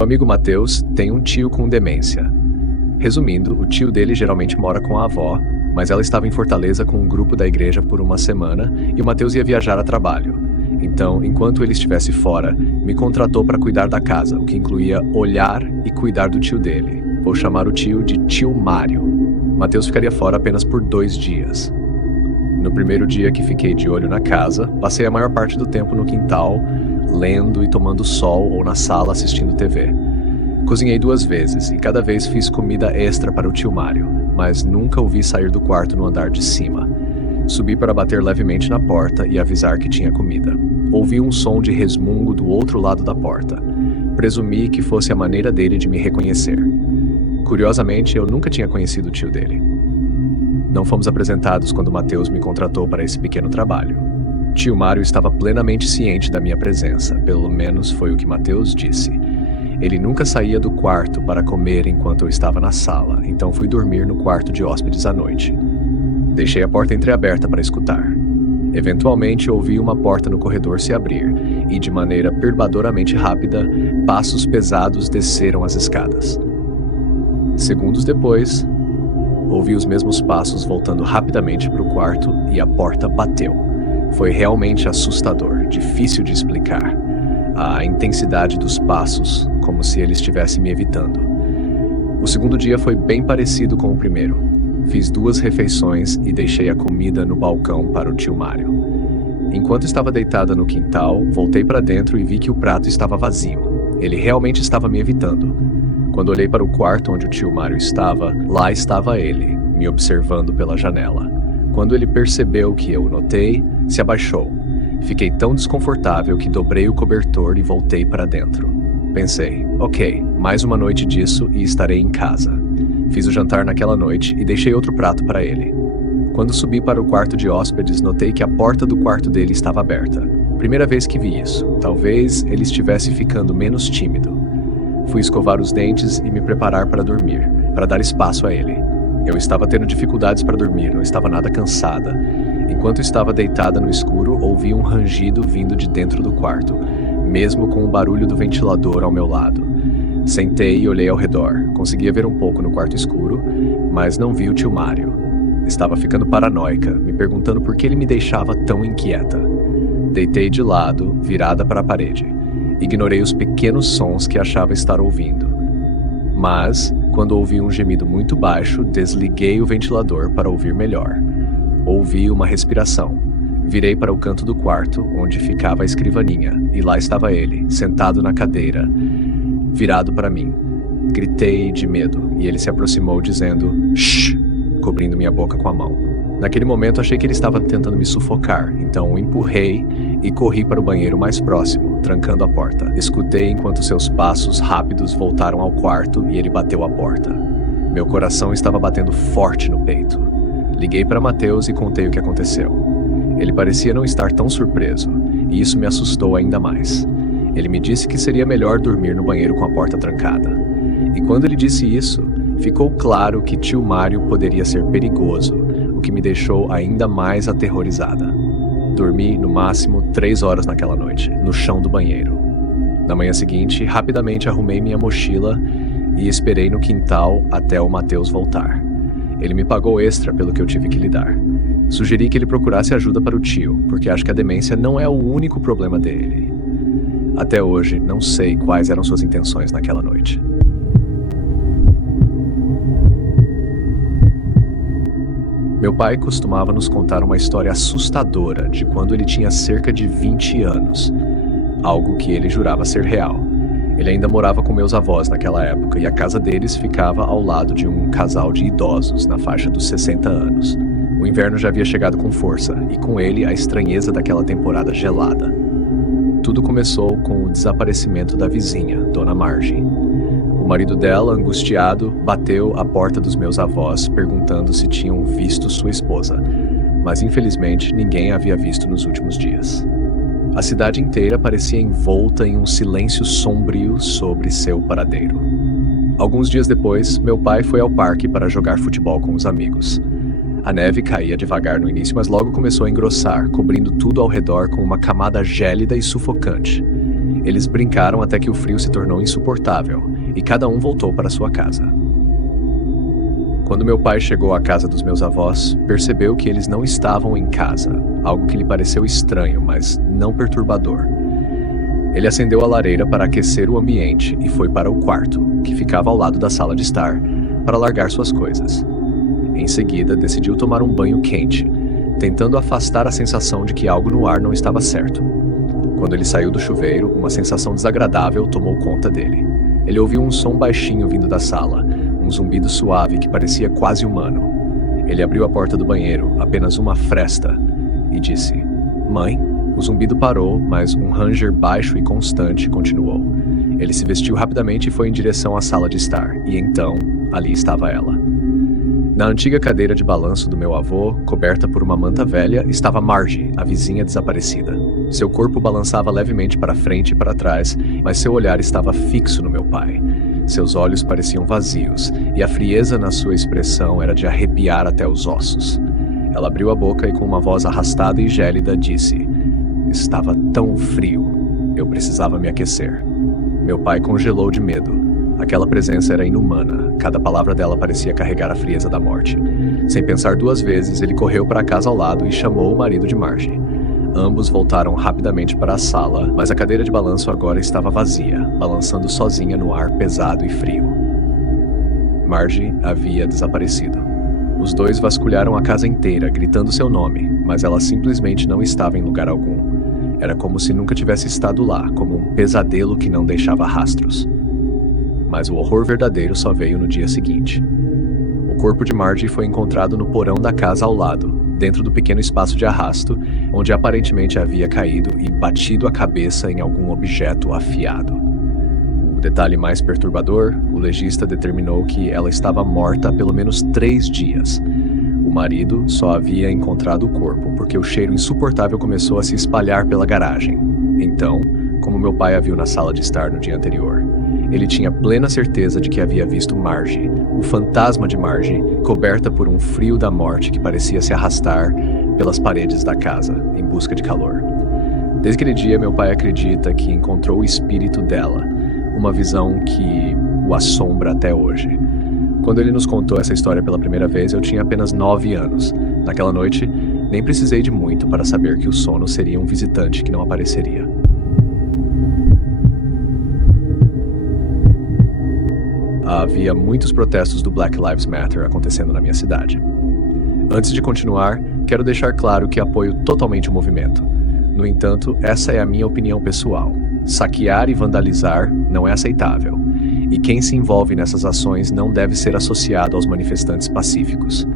Meu amigo Matheus tem um tio com demência. Resumindo, o tio dele geralmente mora com a avó, mas ela estava em Fortaleza com um grupo da igreja por uma semana e o Matheus ia viajar a trabalho. Então, enquanto ele estivesse fora, me contratou para cuidar da casa, o que incluía olhar e cuidar do tio dele. Vou chamar o tio de tio Mário. Matheus ficaria fora apenas por 2 dias. No primeiro dia que fiquei de olho na casa, passei a maior parte do tempo no quintal, lendo e tomando sol ou na sala assistindo TV. Cozinhei 2 vezes e cada vez fiz comida extra para o tio Mário, mas nunca o vi sair do quarto no andar de cima. Subi para bater levemente na porta e avisar que tinha comida. Ouvi um som de resmungo do outro lado da porta. Presumi que fosse a maneira dele de me reconhecer. Curiosamente, eu nunca tinha conhecido o tio dele. Não fomos apresentados quando Matheus me contratou para esse pequeno trabalho. Tio Mário estava plenamente ciente da minha presença, pelo menos foi o que Matheus disse. Ele nunca saía do quarto para comer enquanto eu estava na sala, então fui dormir no quarto de hóspedes à noite. Deixei a porta entreaberta para escutar. Eventualmente ouvi uma porta no corredor se abrir e, de maneira perturbadoramente rápida, passos pesados desceram as escadas. Segundos depois, ouvi os mesmos passos voltando rapidamente para o quarto e a porta bateu. Foi realmente assustador, difícil de explicar. A intensidade dos passos, como se ele estivesse me evitando. O segundo dia foi bem parecido com o primeiro. Fiz 2 refeições e deixei a comida no balcão para o tio Mário. Enquanto estava deitada no quintal, voltei para dentro e vi que o prato estava vazio. Ele realmente estava me evitando. Quando olhei para o quarto onde o tio Mário estava, lá estava ele, me observando pela janela. Quando ele percebeu que eu o notei, se abaixou. Fiquei tão desconfortável que dobrei o cobertor e voltei para dentro. Pensei, ok, mais uma noite disso e estarei em casa. Fiz o jantar naquela noite e deixei outro prato para ele. Quando subi para o quarto de hóspedes, notei que a porta do quarto dele estava aberta. Primeira vez que vi isso. Talvez ele estivesse ficando menos tímido. Fui escovar os dentes e me preparar para dormir, para dar espaço a ele. Eu estava tendo dificuldades para dormir, não estava nada cansada. Enquanto estava deitada no escuro, ouvi um rangido vindo de dentro do quarto, mesmo com o barulho do ventilador ao meu lado. Sentei e olhei ao redor. Conseguia ver um pouco no quarto escuro, mas não vi o tio Mário. Estava ficando paranoica, me perguntando por que ele me deixava tão inquieta. Deitei de lado, virada para a parede. Ignorei os pequenos sons que achava estar ouvindo. Mas, quando ouvi um gemido muito baixo, desliguei o ventilador para ouvir melhor. Ouvi uma respiração. Virei para o canto do quarto, onde ficava a escrivaninha, e lá estava ele, sentado na cadeira, virado para mim. Gritei de medo, e ele se aproximou dizendo "shh", cobrindo minha boca com a mão. Naquele momento achei que ele estava tentando me sufocar, então o empurrei e corri para o banheiro mais próximo, trancando a porta. Escutei enquanto seus passos rápidos voltaram ao quarto e ele bateu a porta. Meu coração estava batendo forte no peito. Liguei para Matheus e contei o que aconteceu. Ele parecia não estar tão surpreso, e isso me assustou ainda mais. Ele me disse que seria melhor dormir no banheiro com a porta trancada. E quando ele disse isso, ficou claro que tio Mário poderia ser perigoso, o que me deixou ainda mais aterrorizada. Dormi, no máximo, 3 horas naquela noite, no chão do banheiro. Na manhã seguinte, rapidamente arrumei minha mochila e esperei no quintal até o Matheus voltar. Ele me pagou extra pelo que eu tive que lidar. Sugeri que ele procurasse ajuda para o tio, porque acho que a demência não é o único problema dele. Até hoje, não sei quais eram suas intenções naquela noite. Meu pai costumava nos contar uma história assustadora de quando ele tinha cerca de 20 anos, algo que ele jurava ser real. Ele ainda morava com meus avós naquela época e a casa deles ficava ao lado de um casal de idosos na faixa dos 60 anos. O inverno já havia chegado com força e com ele a estranheza daquela temporada gelada. Tudo começou com o desaparecimento da vizinha, Dona Margie. O marido dela, angustiado, bateu à porta dos meus avós perguntando se tinham visto sua esposa, mas infelizmente ninguém a havia visto nos últimos dias. A cidade inteira parecia envolta em um silêncio sombrio sobre seu paradeiro. Alguns dias depois, meu pai foi ao parque para jogar futebol com os amigos. A neve caía devagar no início, mas logo começou a engrossar, cobrindo tudo ao redor com uma camada gélida e sufocante. Eles brincaram até que o frio se tornou insuportável e cada um voltou para sua casa. Quando meu pai chegou à casa dos meus avós, percebeu que eles não estavam em casa, algo que lhe pareceu estranho, mas não perturbador. Ele acendeu a lareira para aquecer o ambiente e foi para o quarto, que ficava ao lado da sala de estar, para largar suas coisas. Em seguida, decidiu tomar um banho quente, tentando afastar a sensação de que algo no ar não estava certo. Quando ele saiu do chuveiro, uma sensação desagradável tomou conta dele. Ele ouviu um som baixinho vindo da sala, um zumbido suave que parecia quase humano. Ele abriu a porta do banheiro, apenas uma fresta, e disse: "Mãe?" O zumbido parou, mas um ranger baixo e constante continuou. Ele se vestiu rapidamente e foi em direção à sala de estar, e então, ali estava ela. Na antiga cadeira de balanço do meu avô, coberta por uma manta velha, estava Margie, a vizinha desaparecida. Seu corpo balançava levemente para frente e para trás, mas seu olhar estava fixo no meu pai. Seus olhos pareciam vazios, e a frieza na sua expressão era de arrepiar até os ossos. Ela abriu a boca e com uma voz arrastada e gélida disse: "Estava tão frio. Eu precisava me aquecer." Meu pai congelou de medo. Aquela presença era inumana. Cada palavra dela parecia carregar a frieza da morte. Sem pensar duas vezes, ele correu para a casa ao lado e chamou o marido de Margie. Ambos voltaram rapidamente para a sala, mas a cadeira de balanço agora estava vazia, balançando sozinha no ar pesado e frio. Margie havia desaparecido. Os dois vasculharam a casa inteira, gritando seu nome, mas ela simplesmente não estava em lugar algum. Era como se nunca tivesse estado lá, como um pesadelo que não deixava rastros. Mas o horror verdadeiro só veio no dia seguinte. O corpo de Margie foi encontrado no porão da casa ao lado, dentro do pequeno espaço de arrasto, onde aparentemente havia caído e batido a cabeça em algum objeto afiado. O detalhe mais perturbador, o legista determinou que ela estava morta há pelo menos 3 dias. O marido só havia encontrado o corpo porque o cheiro insuportável começou a se espalhar pela garagem. Então, como meu pai a viu na sala de estar no dia anterior, ele tinha plena certeza de que havia visto Margie, o fantasma de Margie, coberta por um frio da morte que parecia se arrastar pelas paredes da casa, em busca de calor. Desde aquele dia, meu pai acredita que encontrou o espírito dela, uma visão que o assombra até hoje. Quando ele nos contou essa história pela primeira vez, eu tinha apenas 9 anos. Naquela noite, nem precisei de muito para saber que o sono seria um visitante que não apareceria. Havia muitos protestos do Black Lives Matter acontecendo na minha cidade. Antes de continuar, quero deixar claro que apoio totalmente o movimento. No entanto, essa é a minha opinião pessoal. Saquear e vandalizar não é aceitável, e quem se envolve nessas ações não deve ser associado aos manifestantes pacíficos.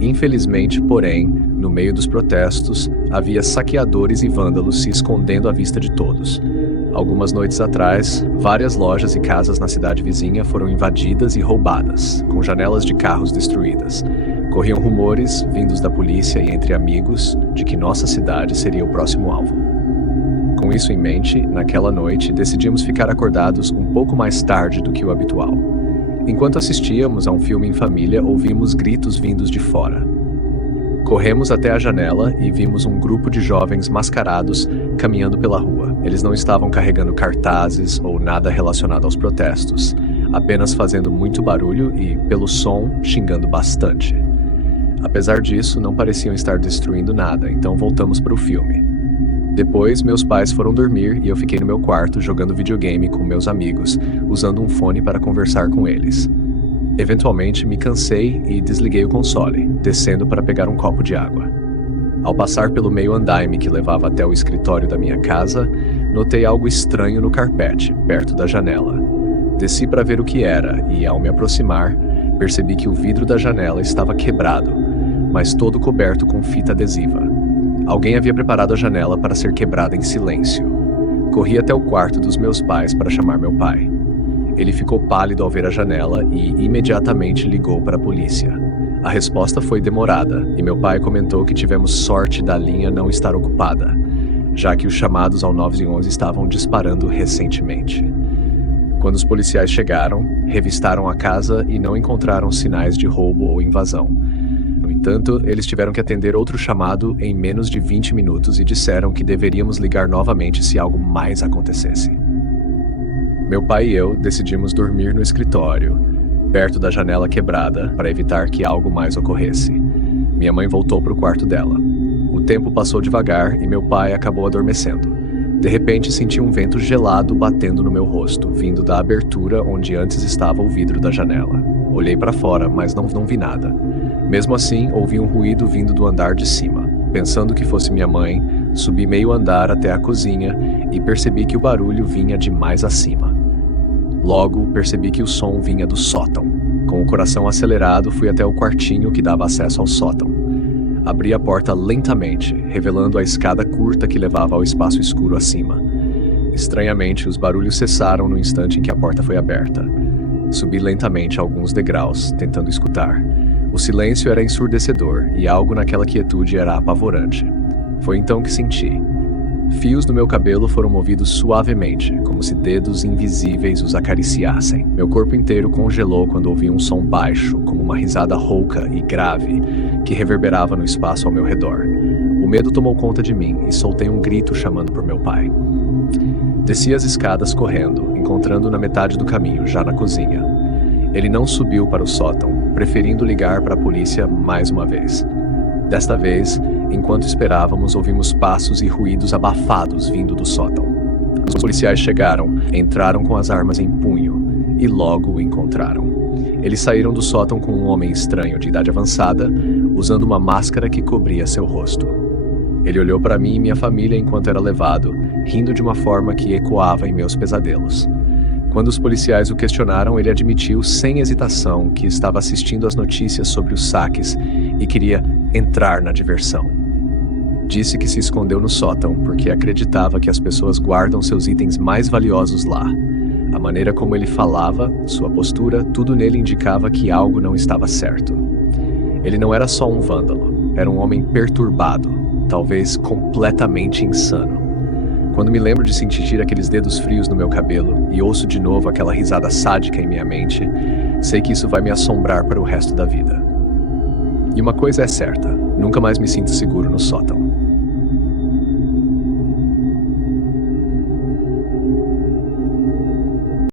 Infelizmente, porém, no meio dos protestos, havia saqueadores e vândalos se escondendo à vista de todos. Algumas noites atrás, várias lojas e casas na cidade vizinha foram invadidas e roubadas, com janelas de carros destruídas. Corriam rumores, vindos da polícia e entre amigos, de que nossa cidade seria o próximo alvo. Com isso em mente, naquela noite, decidimos ficar acordados um pouco mais tarde do que o habitual. Enquanto assistíamos a um filme em família, ouvimos gritos vindos de fora. Corremos até a janela e vimos um grupo de jovens mascarados caminhando pela rua. Eles não estavam carregando cartazes ou nada relacionado aos protestos, apenas fazendo muito barulho e, pelo som, xingando bastante. Apesar disso, não pareciam estar destruindo nada, então voltamos para o filme. Depois, meus pais foram dormir e eu fiquei no meu quarto jogando videogame com meus amigos, usando um fone para conversar com eles. Eventualmente, me cansei e desliguei o console, descendo para pegar um copo de água. Ao passar pelo meio andaime que levava até o escritório da minha casa, notei algo estranho no carpete, perto da janela. Desci para ver o que era e, ao me aproximar, percebi que o vidro da janela estava quebrado, mas todo coberto com fita adesiva. Alguém havia preparado a janela para ser quebrada em silêncio. Corri até o quarto dos meus pais para chamar meu pai. Ele ficou pálido ao ver a janela e imediatamente ligou para a polícia. A resposta foi demorada e meu pai comentou que tivemos sorte da linha não estar ocupada, já que os chamados ao 911 estavam disparando recentemente. Quando os policiais chegaram, revistaram a casa e não encontraram sinais de roubo ou invasão. No entanto, eles tiveram que atender outro chamado em menos de 20 minutos e disseram que deveríamos ligar novamente se algo mais acontecesse. Meu pai e eu decidimos dormir no escritório, perto da janela quebrada, para evitar que algo mais ocorresse. Minha mãe voltou para o quarto dela. O tempo passou devagar e meu pai acabou adormecendo. De repente, senti um vento gelado batendo no meu rosto, vindo da abertura onde antes estava o vidro da janela. Olhei para fora, mas não vi nada. Mesmo assim, ouvi um ruído vindo do andar de cima. Pensando que fosse minha mãe, subi meio andar até a cozinha e percebi que o barulho vinha de mais acima. Logo, percebi que o som vinha do sótão. Com o coração acelerado, fui até o quartinho que dava acesso ao sótão. Abri a porta lentamente, revelando a escada curta que levava ao espaço escuro acima. Estranhamente, os barulhos cessaram no instante em que a porta foi aberta. Subi lentamente alguns degraus, tentando escutar. O silêncio era ensurdecedor e algo naquela quietude era apavorante. Foi então que senti. Fios do meu cabelo foram movidos suavemente, como se dedos invisíveis os acariciassem. Meu corpo inteiro congelou quando ouvi um som baixo, como uma risada rouca e grave, que reverberava no espaço ao meu redor. O medo tomou conta de mim e soltei um grito chamando por meu pai. Desci as escadas correndo, encontrando-o na metade do caminho, já na cozinha. Ele não subiu para o sótão, preferindo ligar para a polícia mais uma vez. Desta vez, enquanto esperávamos, ouvimos passos e ruídos abafados vindo do sótão. Os policiais chegaram, entraram com as armas em punho e logo o encontraram. Eles saíram do sótão com um homem estranho de idade avançada, usando uma máscara que cobria seu rosto. Ele olhou para mim e minha família enquanto era levado, rindo de uma forma que ecoava em meus pesadelos. Quando os policiais o questionaram, ele admitiu sem hesitação que estava assistindo às notícias sobre os saques e queria entrar na diversão. Disse que se escondeu no sótão porque acreditava que as pessoas guardam seus itens mais valiosos lá. A maneira como ele falava, sua postura, tudo nele indicava que algo não estava certo. Ele não era só um vândalo, era um homem perturbado, talvez completamente insano. Quando me lembro de sentir aqueles dedos frios no meu cabelo e ouço de novo aquela risada sádica em minha mente, sei que isso vai me assombrar para o resto da vida. E uma coisa é certa, nunca mais me sinto seguro no sótão.